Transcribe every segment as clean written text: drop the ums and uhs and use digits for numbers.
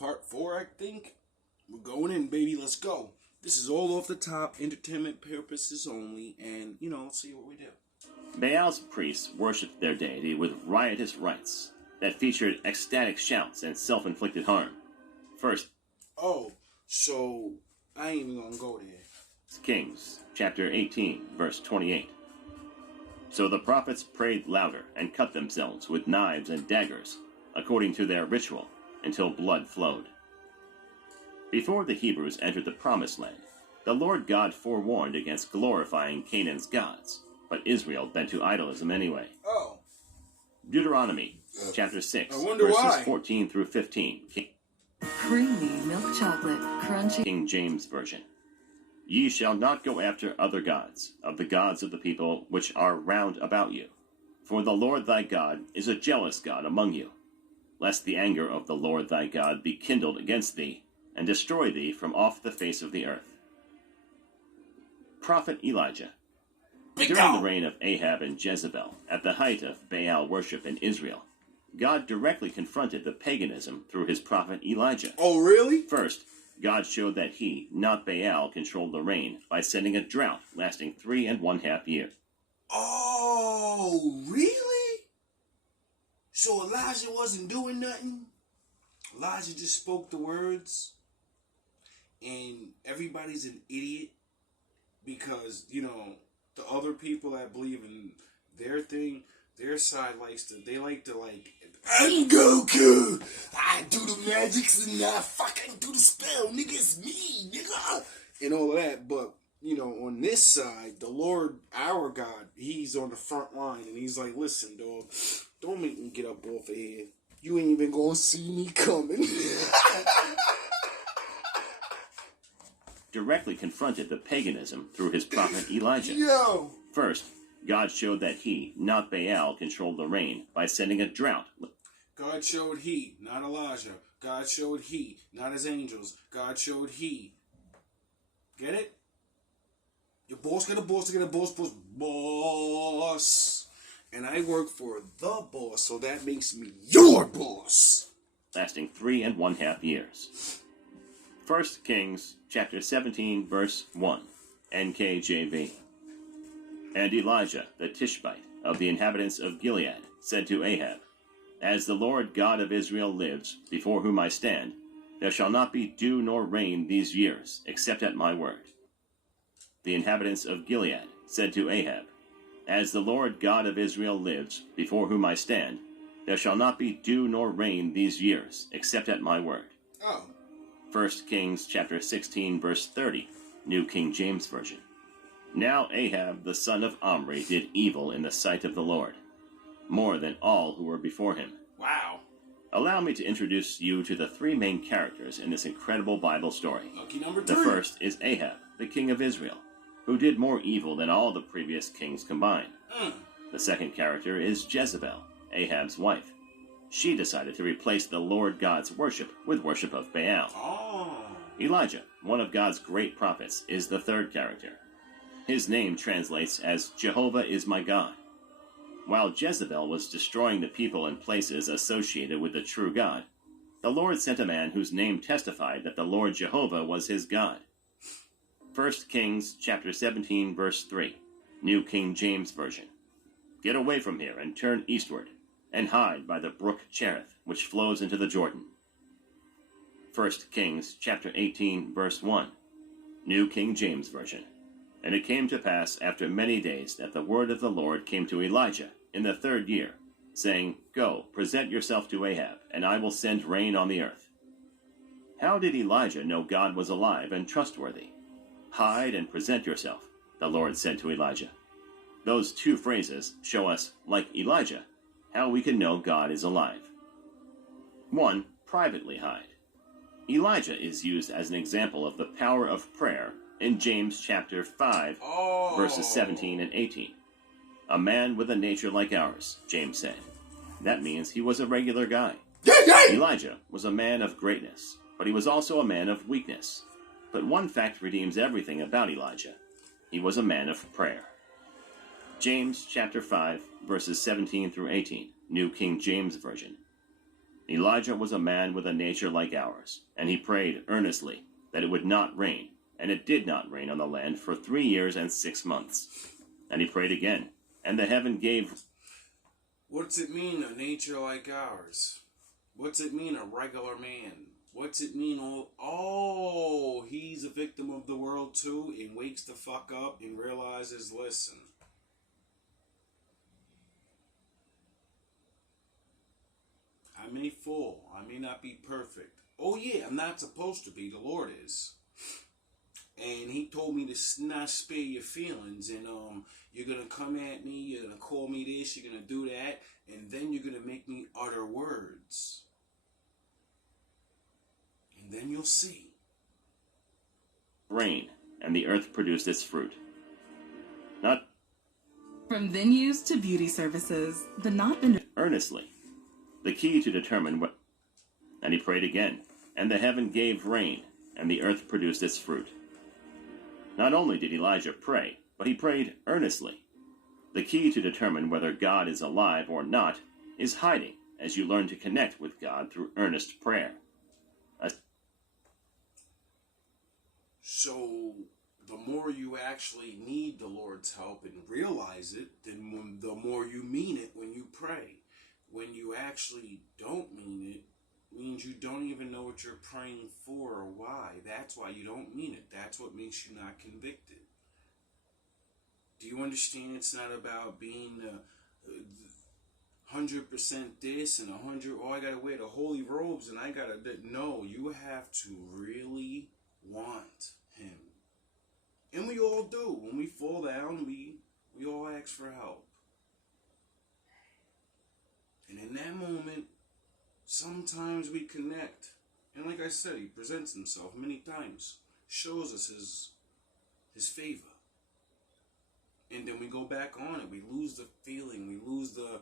part 4, I think. We're going in, baby. Let's go. This is all off the top, entertainment purposes only, and, let's see what we do. Baal's priests worshipped their deity with riotous rites that featured ecstatic shouts and self-inflicted harm. First, so I ain't even gonna go there. Kings, chapter 18, verse 28. So the prophets prayed louder and cut themselves with knives and daggers, according to their ritual, until blood flowed. Before the Hebrews entered the Promised Land, the Lord God forewarned against glorifying Canaan's gods, but Israel bent to idolism anyway. Deuteronomy, chapter 6, verses 14 through 15. Creamy milk chocolate, crunchy. King James Version. Ye shall not go after other gods, of the gods of the people which are round about you. For the Lord thy God is a jealous God among you, lest the anger of the Lord thy God be kindled against thee, and destroy thee from off the face of the earth. Prophet Elijah. During the reign of Ahab and Jezebel, at the height of Baal worship in Israel, God directly confronted the paganism through his prophet Elijah. Oh, really? First, God showed that he, not Baal, controlled the rain by sending a drought lasting 3½ years. Oh, really? So Elijah wasn't doing nothing? Elijah just spoke the words, and everybody's an idiot because, the other people that believe in their thing, their side I'm Goku! I do the magics and I fucking do the spell, nigga, it's me, nigga! And all of that, but, on this side, the Lord, our God, he's on the front line, and he's like, listen, dog, don't make me get up off of here. You ain't even gonna see me coming. Directly confronted the paganism through his prophet Elijah. Yo! First, God showed that he, not Baal, controlled the rain by sending a drought. God showed he, not Elijah. God showed he, not his angels. God showed he. Get it? Your boss got a boss to get a boss. And I work for the boss, so that makes me your boss. Lasting 3½ years. 1 Kings, chapter 17, verse 1, NKJV. And Elijah, the Tishbite, of the inhabitants of Gilead, said to Ahab, As the Lord God of Israel lives, before whom I stand, there shall not be dew nor rain these years, except at my word. The inhabitants of Gilead said to Ahab, As the Lord God of Israel lives, before whom I stand, there shall not be dew nor rain these years, except at my word. 1 Kings chapter 16, verse 30, New King James Version. Now Ahab the son of Omri did evil in the sight of the Lord, more than all who were before him. Wow. Allow me to introduce you to the 3 main characters in this incredible Bible story. Lucky number 3. The first is Ahab, the king of Israel, who did more evil than all the previous kings combined. The second character is Jezebel, Ahab's wife. She decided to replace the Lord God's worship with worship of Baal. Elijah, one of God's great prophets, is the third character. His name translates as Jehovah is my God. While Jezebel was destroying the people and places associated with the true God, the Lord sent a man whose name testified that the Lord Jehovah was his God. 1 Kings chapter 17, verse 3, New King James Version. Get away from here and turn eastward, and hide by the brook Cherith, which flows into the Jordan. 1 Kings chapter 18, verse 1, New King James Version. And it came to pass after many days that the word of the Lord came to Elijah in the 3rd year, saying, Go, present yourself to Ahab, and I will send rain on the earth. How did Elijah know God was alive and trustworthy? Hide and present yourself, the Lord said to Elijah. Those 2 phrases show us, like Elijah, how we can know God is alive. 1. Privately hide. Elijah is used as an example of the power of prayer in James chapter 5, verses 17 and 18. A man with a nature like ours, James said. That means he was a regular guy. Elijah was a man of greatness, but he was also a man of weakness. But one fact redeems everything about Elijah. He was a man of prayer. James chapter 5, verses 17 through 18, New King James Version. Elijah was a man with a nature like ours, and he prayed earnestly that it would not rain, and it did not rain on the land for 3 years and 6 months. And he prayed again, and the heaven gave... What's it mean, a nature like ours? What's it mean, a regular man? What's it mean, oh, he's a victim of the world too, and wakes the fuck up and realizes, listen, I may fall, I may not be perfect. Oh yeah, I'm not supposed to be, the Lord is. And he told me to not spare your feelings, and you're going to come at me, you're going to call me this, you're going to do that, and then you're going to make me utter words. And then you'll see. Rain, and the earth produced its fruit. Not From venues to beauty services, the not been earnestly. The key to determine what... And he prayed again, and the heaven gave rain, and the earth produced its fruit. Not only did Elijah pray, but he prayed earnestly. The key to determine whether God is alive or not is hiding as you learn to connect with God through earnest prayer. So, the more you actually need the Lord's help and realize it, then the more you mean it when you pray. When you actually don't mean it, means you don't even know what you're praying for or why. That's why you don't mean it. That's what makes you not convicted. Do you understand? It's not about being 100% this and 100, oh, I gotta wear the holy robes and I gotta, no, you have to really want him. And we all do. When we fall down, we all ask for help. And in that moment, sometimes we connect. And like I said, he presents himself many times. Shows us his favor. And then we go back on it. We lose the feeling. We lose the,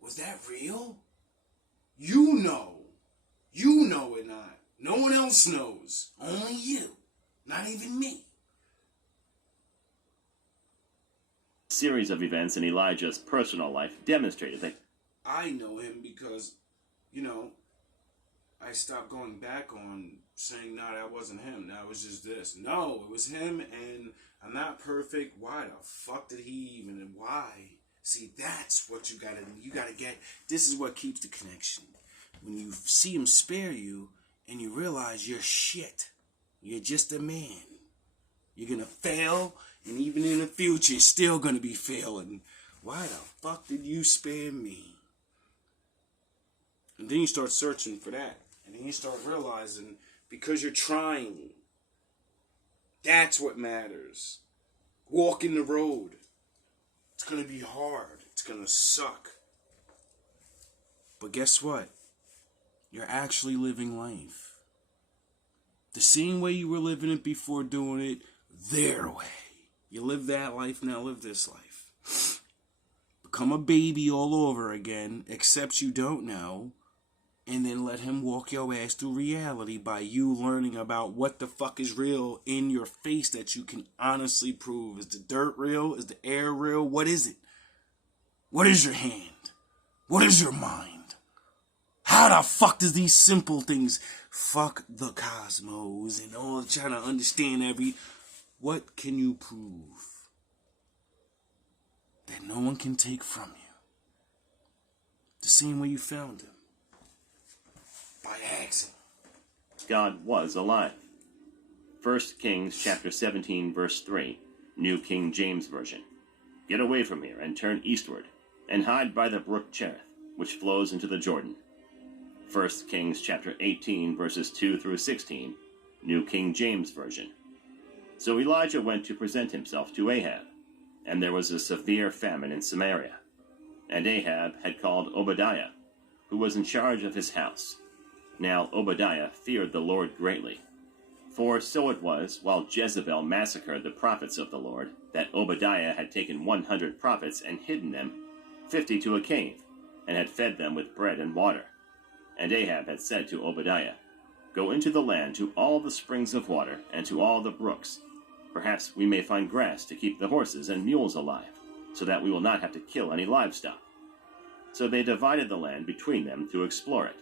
was that real? You know. You know it not. No one else knows. Only you. Not even me. A series of events in Elijah's personal life demonstrated that I know him because, you know, I stopped going back on saying, no, that wasn't him. That was just this. No, it was him, and I'm not perfect. Why the fuck did he even, and why? See, that's what you gotta get. This is what keeps the connection. When you see him spare you, and you realize you're shit. You're just a man. You're gonna fail, and even in the future, you're still gonna be failing. Why the fuck did you spare me? And then you start searching for that. And then you start realizing, because you're trying, that's what matters. Walking the road. It's going to be hard. It's going to suck. But guess what? You're actually living life. The same way you were living it before doing it, their way. You live that life, now live this life. Become a baby all over again, except you don't know. And then let him walk your ass through reality by you learning about what the fuck is real in your face that you can honestly prove. Is the dirt real? Is the air real? What is it? What is your hand? What is your mind? How the fuck does these simple things fuck the cosmos and all trying to understand what can you prove that no one can take from you? The same way you found him. By accident. God was alive. 1 Kings chapter 17, verse 3, New King James Version. Get away from here and turn eastward, and hide by the brook Cherith, which flows into the Jordan. 1 Kings chapter 18, verses 2 through 16, New King James Version. So Elijah went to present himself to Ahab, and there was a severe famine in Samaria. And Ahab had called Obadiah, who was in charge of his house. Now Obadiah feared the Lord greatly. For so it was, while Jezebel massacred the prophets of the Lord, that Obadiah had taken 100 prophets and hidden them, 50 to a cave, and had fed them with bread and water. And Ahab had said to Obadiah, Go into the land to all the springs of water and to all the brooks. Perhaps we may find grass to keep the horses and mules alive, so that we will not have to kill any livestock. So they divided the land between them to explore it.